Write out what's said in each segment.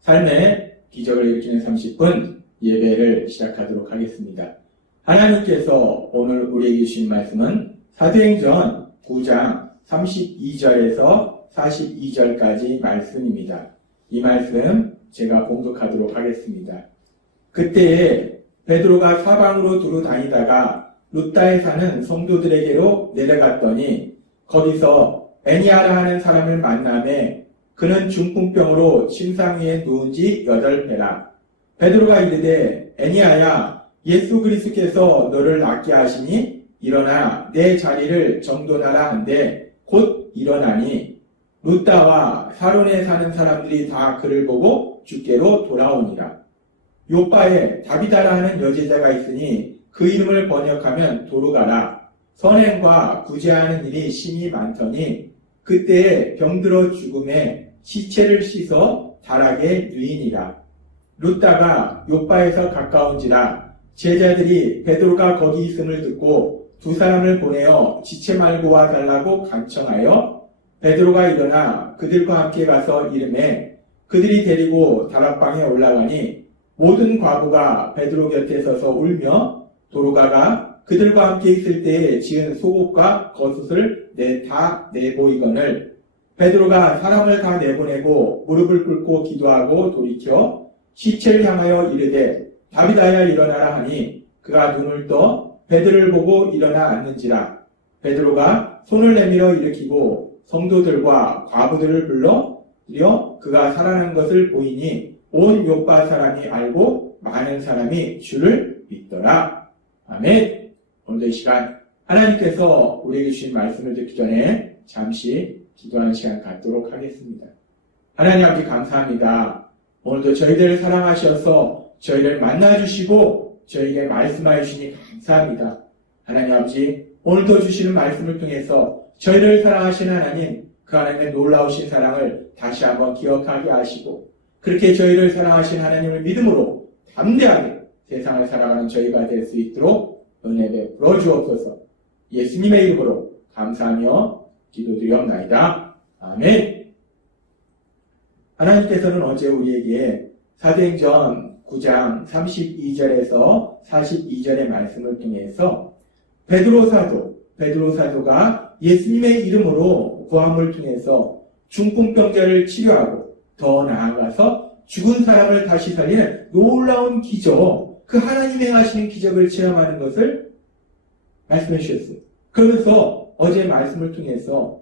삶의 기적을 일으키는 30분 예배를 시작하도록 하겠습니다. 하나님께서 오늘 우리에게 주신 말씀은 사도행전 9장 32절에서 42절까지 말씀입니다. 이 말씀 제가 봉독하도록 하겠습니다. 그때에 베드로가 사방으로 두루 다니다가 룻다에 사는 성도들에게로 내려갔더니 거기서 애니아라 하는 사람을 만나매 그는 중풍병으로 침상 위에 누운 지 8배라. 베드로가 이르되 애니아야 예수 그리스도께서 너를 낫게 하시니 일어나 내 자리를 정돈하라 한데 곧 일어나니 룻다와 사론에 사는 사람들이 다 그를 보고 주께로 돌아오니라. 요빠에 다비다라 하는 여제자가 있으니 그 이름을 번역하면 도르가라. 선행과 구제하는 일이 심히 많더니 그때에 병들어 죽음에 시체를 씻어 다락에 누이니라. 룻다가 요빠에서 가까운지라 제자들이 베드로가 거기 있음을 듣고 두 사람을 보내어 지체 말고 와 달라고 간청하여 베드로가 일어나 그들과 함께 가서 이르매 그들이 데리고 다락방에 올라가니 모든 과부가 베드로 곁에 서서 울며 도르가가 그들과 함께 있을 때에 지은 속옷과 겉옷을 다 내보이거늘 베드로가 사람을 다 내보내고 무릎을 꿇고 기도하고 돌이켜 시체를 향하여 이르되 다비다야 일어나라 하니 그가 눈을 떠 베드로를 보고 일어나 앉는지라. 베드로가 손을 내밀어 일으키고 성도들과 과부들을 불러 그가 살아난 것을 보이니 온 요빠 사람이 알고 많은 사람이 주를 믿더라. 아멘. 오늘도 이 시간 하나님께서 우리에게 주신 말씀을 듣기 전에 잠시 기도하는 시간 갖도록 하겠습니다. 하나님 아버지 감사합니다. 오늘도 저희들을 사랑하셔서 저희를 만나주시고 저희에게 말씀하여 주시니 감사합니다. 하나님 아버지 오늘도 주시는 말씀을 통해서 저희를 사랑하시는 하나님 그 하나님의 놀라우신 사랑을 다시 한번 기억하게 하시고 그렇게 저희를 사랑하신 하나님을 믿음으로 담대하게 세상을 살아가는 저희가 될 수 있도록 은혜 베풀어 주옵소서. 예수님의 이름으로 감사하며 기도드리옵나이다. 아멘. 하나님께서는 어제 우리에게 사도행전 9장 32절에서 42절의 말씀을 통해서 베드로 사도가 예수님의 이름으로 구함을 통해서 중풍병자를 치료하고 더 나아가서 죽은 사람을 다시 살리는 놀라운 기적, 그 하나님이 행하시는 기적을 체험하는 것을 말씀해 주셨어요. 그러면서 어제 말씀을 통해서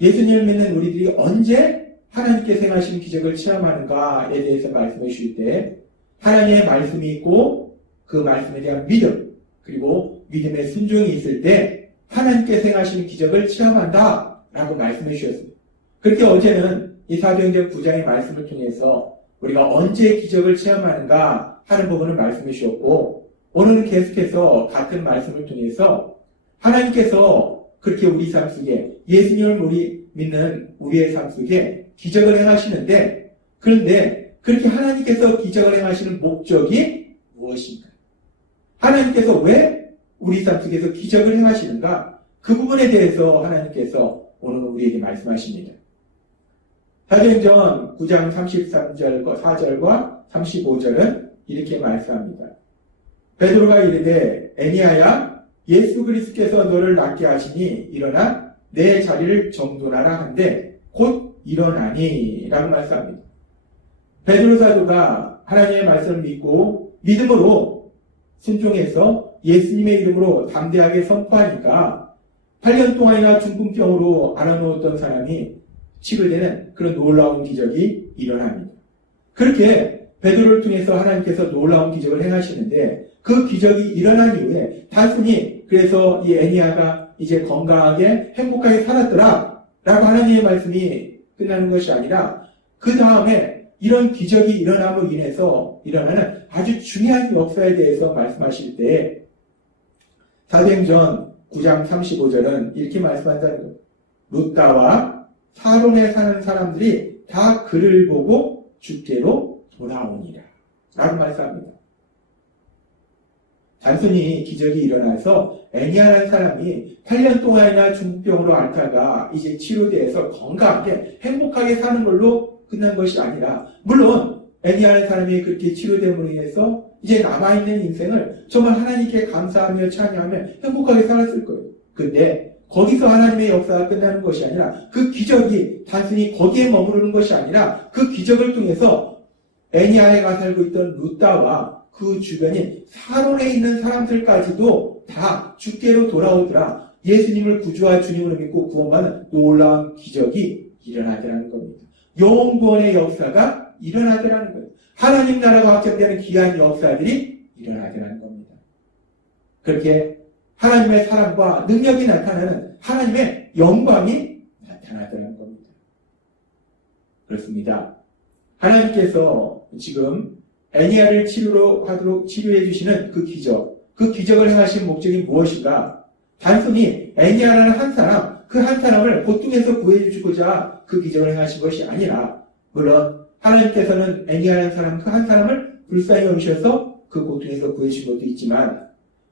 예수님을 믿는 우리들이 언제 하나님께서 행하시는 기적을 체험하는가에 대해서 말씀해 주실 때 하나님의 말씀이 있고 그 말씀에 대한 믿음 그리고 믿음의 순종이 있을 때 하나님께서 행하시는 기적을 체험한다 라고 말씀해 주셨습니다. 그렇게 어제는 이 사도행전 9장의 말씀을 통해서 우리가 언제 기적을 체험하는가 하는 부분을 말씀해 주셨고 오늘은 계속해서 같은 말씀을 통해서 하나님께서 그렇게 우리 삶 속에 예수님을 믿는 우리의 삶 속에 기적을 행하시는데 그런데 그렇게 하나님께서 기적을 행하시는 목적이 무엇인가? 하나님께서 왜 우리 삶 속에서 기적을 행하시는가? 그 부분에 대해서 하나님께서 오늘 우리에게 말씀하십니다. 사도행전 9장 33절과 4절과 35절은 이렇게 말씀합니다. 베드로가 이르되 애니아야 예수 그리스도께서 너를 낫게 하시니 일어나 내 자리를 정돈하라 한데 곧 일어나니 라고 말씀합니다. 베드로 사도가 하나님의 말씀을 믿고 믿음으로 순종해서 예수님의 이름으로 담대하게 선포하니까 8년 동안이나 중풍병으로 앓아누웠던 사람이 치료되는 그런 놀라운 기적이 일어납니다. 그렇게 베드로를 통해서 하나님께서 놀라운 기적을 행하시는데 그 기적이 일어난 이후에 단순히 그래서 이 애니아가 이제 건강하게 행복하게 살았더라 라고 하나님의 말씀이 끝나는 것이 아니라 그 다음에 이런 기적이 일어남으로 인해서 일어나는 아주 중요한 역사에 대해서 말씀하실 때 사도행전 9장 35절은 이렇게 말씀한다는 거예요. 룻다와 사론에 사는 사람들이 다 그를 보고 주께로 돌아오니라 라고 말씀합니다. 단순히 기적이 일어나서 애니아라는 사람이 8년 동안이나 중풍병으로 앓다가 이제 치료돼서 건강하게 행복하게 사는 걸로 끝난 것이 아니라, 물론 애니아라는 사람이 그렇게 치료됨으로 인해서 이제 남아있는 인생을 정말 하나님께 감사하며 찬양하며 행복하게 살았을 거예요. 근데 거기서 하나님의 역사가 끝나는 것이 아니라, 그 기적이 단순히 거기에 머무르는 것이 아니라 그 기적을 통해서 애니아에가 살고 있던 루다와 그 주변인 사론에 있는 사람들까지도 다 주께로 돌아오더라. 예수님을 구주와 주님으로 믿고 구원받는 놀라운 기적이 일어나더라는 겁니다. 영원구원의 역사가 일어나더라는 거예요. 하나님 나라가 확정되는 귀한 역사들이 일어나더라는 겁니다. 그렇게 하나님의 사랑과 능력이 나타나는 하나님의 영광이 나타나더라는 겁니다. 그렇습니다. 하나님께서 지금 애니아를 치료해 주시는 그 기적을 행하신 목적이 무엇인가? 단순히 애니아라는 한 사람, 그 한 사람을 고통에서 구해 주시고자 그 기적을 행하신 것이 아니라, 물론 하나님께서는 애니아라는 사람, 그 한 사람을 불쌍히 여기셔서 그 고통에서 구해 주신 것도 있지만,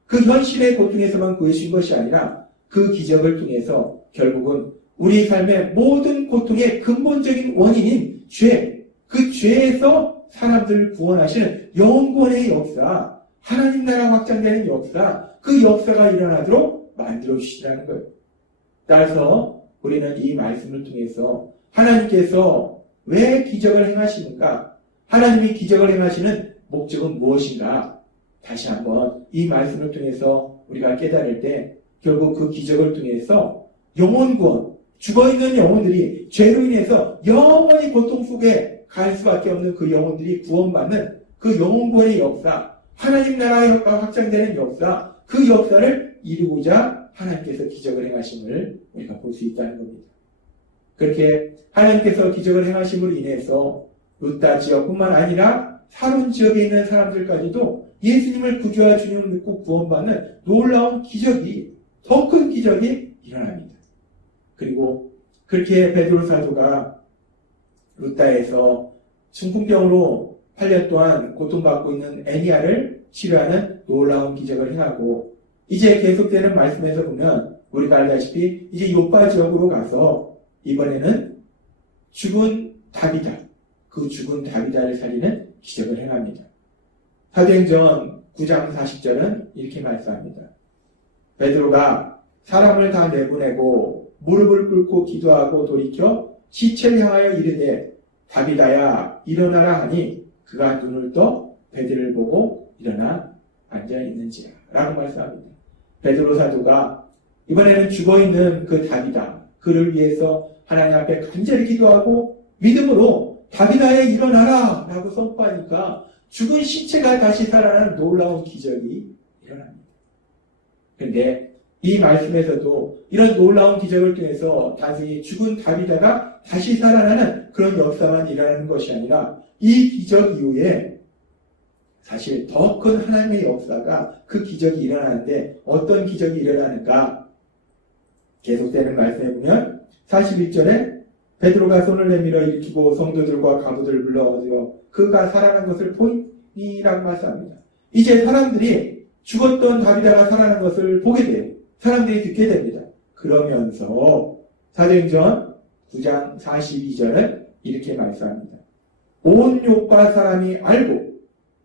그 현실의 고통에서만 구해 주신 것이 아니라 그 기적을 통해서 결국은 우리 삶의 모든 고통의 근본적인 원인인 죄, 그 죄에서 사람들을 구원하시는 영원구원의 역사, 하나님 나라 확장되는 역사, 그 역사가 일어나도록 만들어 주시라는 거예요. 따라서 우리는 이 말씀을 통해서 하나님께서 왜 기적을 행하시는가, 하나님이 기적을 행하시는 목적은 무엇인가, 다시 한번 이 말씀을 통해서 우리가 깨달을 때 결국 그 기적을 통해서 영혼구원, 죽어있는 영혼들이 죄로 인해서 영원히 고통 속에 갈 수밖에 없는 그 영혼들이 구원받는 그 영혼구원의 역사, 하나님 나라의 확장되는 역사, 그 역사를 이루고자 하나님께서 기적을 행하심을 우리가 볼 수 있다는 겁니다. 그렇게 하나님께서 기적을 행하심으로 인해서 루다 지역뿐만 아니라 사론 지역에 있는 사람들까지도 예수님을 구주와 주님을 믿고 구원받는 놀라운 기적이, 더 큰 기적이 일어납니다. 그리고 그렇게 베드로 사도가 루다에서 중풍병으로 8년 동안 고통받고 있는 애니아를 치료하는 놀라운 기적을 행하고, 이제 계속되는 말씀에서 보면 우리가 알다시피 이제 요파 지역으로 가서 이번에는 죽은 다비다, 그 죽은 다비다를 살리는 기적을 행합니다. 사도행전 9장 40절은 이렇게 말씀합니다. 베드로가 사람을 다 내보내고 무릎을 꿇고 기도하고 돌이켜 시체를 향하여 이르되 다비다야 일어나라 하니 그가 눈을 떠 베드로를 보고 일어나 앉아 있는지라 라고 말씀합니다. 베드로 사도가 이번에는 죽어있는 그 다비다, 그를 위해서 하나님 앞에 간절히 기도하고 믿음으로 다비다야 일어나라 라고 선포하니까 죽은 시체가 다시 살아나는 놀라운 기적이 일어납니다. 그런데 이 말씀에서도 이런 놀라운 기적을 통해서 단순히 죽은 다비다가 다시 살아나는 그런 역사만 일어나는 것이 아니라, 이 기적 이후에 사실 더 큰 하나님의 역사가, 그 기적이 일어나는데 어떤 기적이 일어나는가, 계속되는 말씀에 보면 41절에 베드로가 손을 내밀어 일으키고 성도들과 가부들을 불러들여 그가 살아난 것을 보이니라고 말씀합니다. 이제 사람들이 죽었던 다비다가 살아난 것을 보게 돼요. 사람들이 듣게 됩니다. 그러면서 사도행전 9장 42절은 이렇게 말씀합니다. 온 요파 사람이 알고,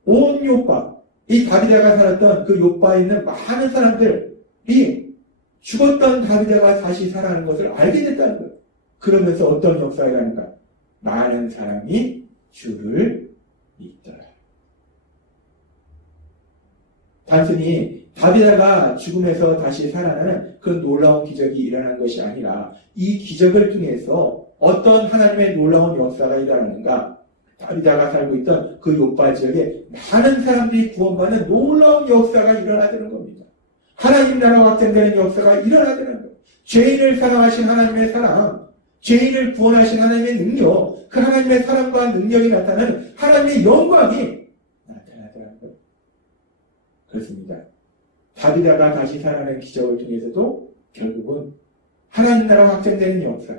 온 요파, 이 다비다가 살았던 그 요파에 있는 많은 사람들이 죽었던 다비다가 다시 살아나는 것을 알게 됐다는 거예요. 그러면서 어떤 역사가 일어나는가? 많은 사람이 주를 믿더라. 단순히 다비다가 죽음에서 다시 살아나는 그 놀라운 기적이 일어난 것이 아니라, 이 기적을 통해서 어떤 하나님의 놀라운 역사가 일어나는가? 다비다가 살고 있던 그 요파 지역에 많은 사람들이 구원받는 놀라운 역사가 일어나는 겁니다. 하나님 나라 확장되는 역사가 일어나는 거예요. 죄인을 사랑하신 하나님의 사랑, 죄인을 구원하신 하나님의 능력, 그 하나님의 사랑과 능력이 나타나는 하나님의 영광이 나타나더라는 거예요. 그렇습니다. 다비다가 다시 살아나는 기적을 통해서도 결국은 하나님 나라 확장되는 역사,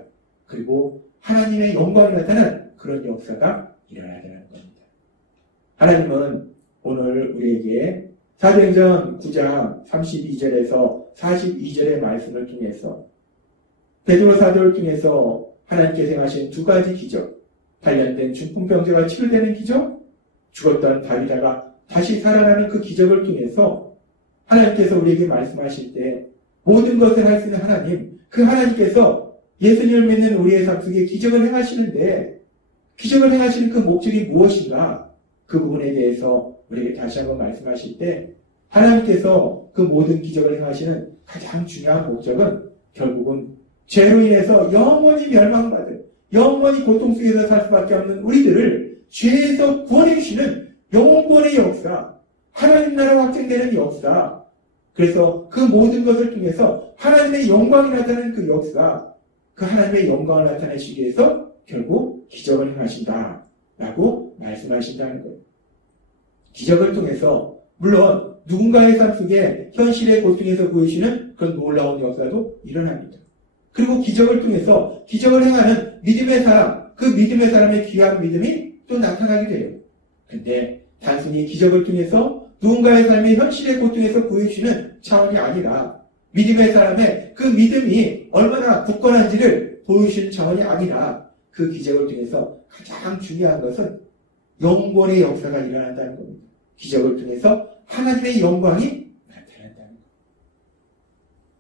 그리고 하나님의 영광이 나타나는 그런 역사가 일어나자는 겁니다. 하나님은 오늘 우리에게 사도행전 9장 32절에서 42절의 말씀을 통해서 베드로 사도를 통해서 하나님께서 행하신 두 가지 기적, 8년 된 중풍병자가 치료되는 기적, 죽었던 다윗아가 다시 살아나는 그 기적을 통해서 하나님께서 우리에게 말씀하실 때 모든 것을 할 수 있는 하나님, 그 하나님께서 예수님을 믿는 우리의 삶 속에 기적을 행하시는데 기적을 행하시는 그 목적이 무엇인가? 그 부분에 대해서 우리에게 다시 한번 말씀하실 때 하나님께서 그 모든 기적을 행하시는 가장 중요한 목적은 결국은 죄로 인해서 영원히 멸망받을, 영원히 고통 속에서 살 수밖에 없는 우리들을 죄에서 구원해 주시는 영원권의 역사, 하나님 나라 확증되는 역사, 그래서 그 모든 것을 통해서 하나님의 영광이 나타나는 그 역사, 그 하나님의 영광을 나타내시기 위해서 결국 기적을 행하신다라고 말씀하신다는 거예요. 기적을 통해서 물론 누군가의 삶 속에 현실의 고통에서 구해주시는 그런 놀라운 역사도 일어납니다. 그리고 기적을 통해서 기적을 행하는 믿음의 사람, 그 믿음의 사람의 귀한 믿음이 또 나타나게 돼요. 근데 단순히 기적을 통해서 누군가의 삶의 현실의 고통에서 구해주시는 차원이 아니라 믿음의 사람의 그 믿음이 얼마나 굳건한지를 보여주시는 차원이 아니라 그 기적을 통해서 가장 중요한 것은 영권의 역사가 일어난다는 겁니다. 기적을 통해서 하나님의 영광이 나타난다는 겁니다.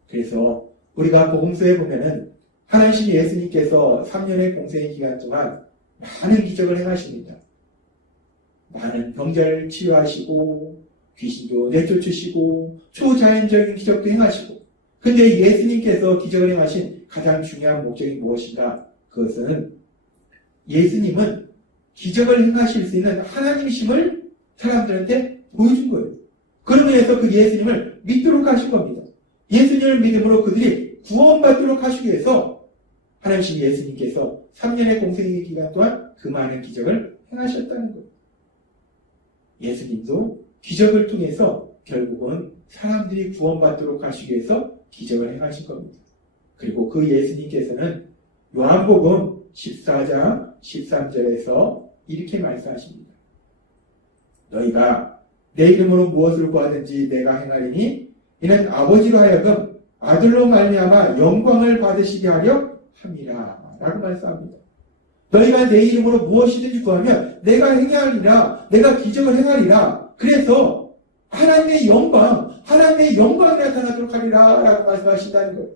그래서 우리가 복음서에 보면은 하나님 예수님께서 3년의 공생의 기간 동안 많은 기적을 행하십니다. 많은 병자를 치유하시고 귀신도 내쫓으시고 초자연적인 기적도 행하시고, 근데 예수님께서 기적을 행하신 가장 중요한 목적이 무엇인가? 그것은 예수님은 기적을 행하실 수 있는 하나님이심을 사람들한테 보여준 거예요. 그러므로 해서 그 예수님을 믿도록 하신 겁니다. 예수님을 믿음으로 그들이 구원받도록 하시기 위해서 하나님 예수님께서 3년의 공생의 기간 동안 그 많은 기적을 행하셨다는 거예요. 예수님도 기적을 통해서 결국은 사람들이 구원받도록 하시기 위해서 기적을 행하신 겁니다. 그리고 그 예수님께서는 요한복음 14장 13절에서 이렇게 말씀하십니다. 너희가 내 이름으로 무엇을 구하든지 내가 행하리니 이는 아버지로 하여금 아들로 말미암아 영광을 받으시게 하려 함이라 라고 말씀합니다. 너희가 내 이름으로 무엇이든지 구하면 내가 행하리라, 내가 기적을 행하리라. 그래서 하나님의 영광이 나타나도록 하리라 라고 말씀하신다는 거예요.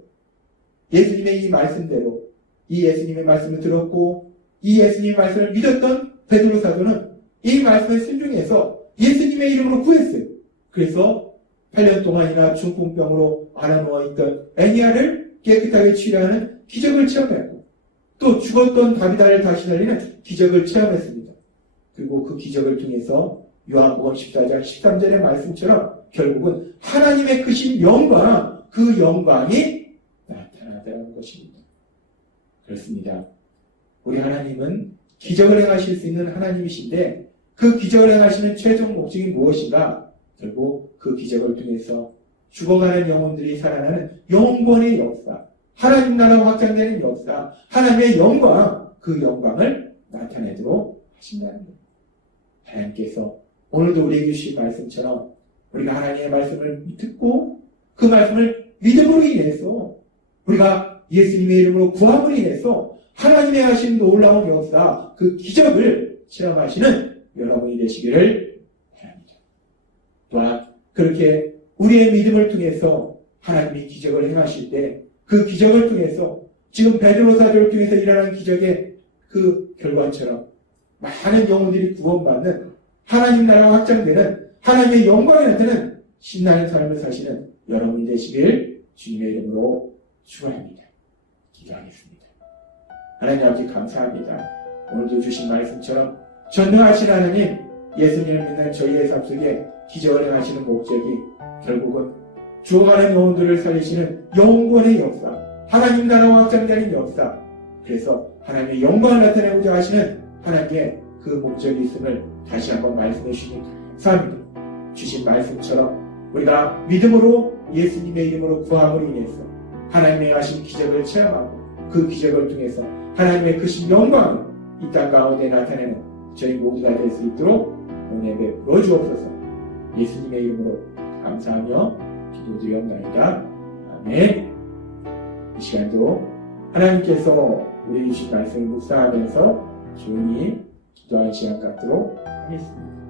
예수님의 이 말씀대로 이 예수님의 말씀을 들었고 이 예수님의 말씀을 믿었던 베드로 사도는 이 말씀에 순종해서 예수님의 이름으로 구했어요. 그래서 8년 동안이나 중풍병으로 앓아누워있던 애니아를 깨끗하게 치료하는 기적을 체험했고 또 죽었던 다비다를 다시 살리는 기적을 체험했습니다. 그리고 그 기적을 통해서 요한복음 14장 13절의 말씀처럼 결국은 하나님의 크신 영광, 그 영광이 나타나다는 것입니다. 그렇습니다. 우리 하나님은 기적을 행하실 수 있는 하나님이신데 그 기적을 행하시는 최종 목적이 무엇인가? 결국 그 기적을 통해서 죽어가는 영혼들이 살아나는 영원의 역사, 하나님 나라 확장되는 역사, 하나님의 영광, 그 영광을 나타내도록 하신다는 거예요. 하나님께서 오늘도 우리에게 주신 말씀처럼 우리가 하나님의 말씀을 듣고 그 말씀을 믿음으로 인해서 우리가 예수님의 이름으로 구함으로 인해서 하나님의 하신 놀라운 역사, 그 기적을 체험하시는 여러분이 되시기를 바랍니다. 또한 그렇게 우리의 믿음을 통해서 하나님이 기적을 행하실 때 그 기적을 통해서 지금 베드로 사도를 통해서 일어나는 기적의 그 결과처럼 많은 영혼들이 구원받는 하나님 나라가 확장되는 하나님의 영광이 나타나는 신나는 삶을 사시는 여러분이 되시길 주님의 이름으로 축원합니다. 기도하겠습니다. 하나님 아버지 감사합니다. 오늘도 주신 말씀처럼 전능하신 하나님, 예수님을 믿는 저희의 삶 속에 기적을 행하시는 목적이 결국은 죽어가는 영혼들을 살리시는 영원의 역사, 하나님 나라와 확장되는 역사, 그래서 하나님의 영광을 나타내고자 하시는 하나님의 그 목적이 있음을 다시 한번 말씀해 주시니 감사합니다. 주신 말씀처럼 우리가 믿음으로 예수님의 이름으로 구함으로 인해서 하나님의 하신 기적을 체험하고 그 기적을 통해서 하나님의 크신 영광을 이 땅 가운데 나타내는 저희 모두가 될 수 있도록 은혜 베풀어 주옵소서. 예수님의 이름으로 감사하며 기도드리옵나이다. 아멘. 이 시간도 하나님께서 우리 주신 말씀을 묵상하면서 조용히 기도하는 시간 갖도록 하겠습니다.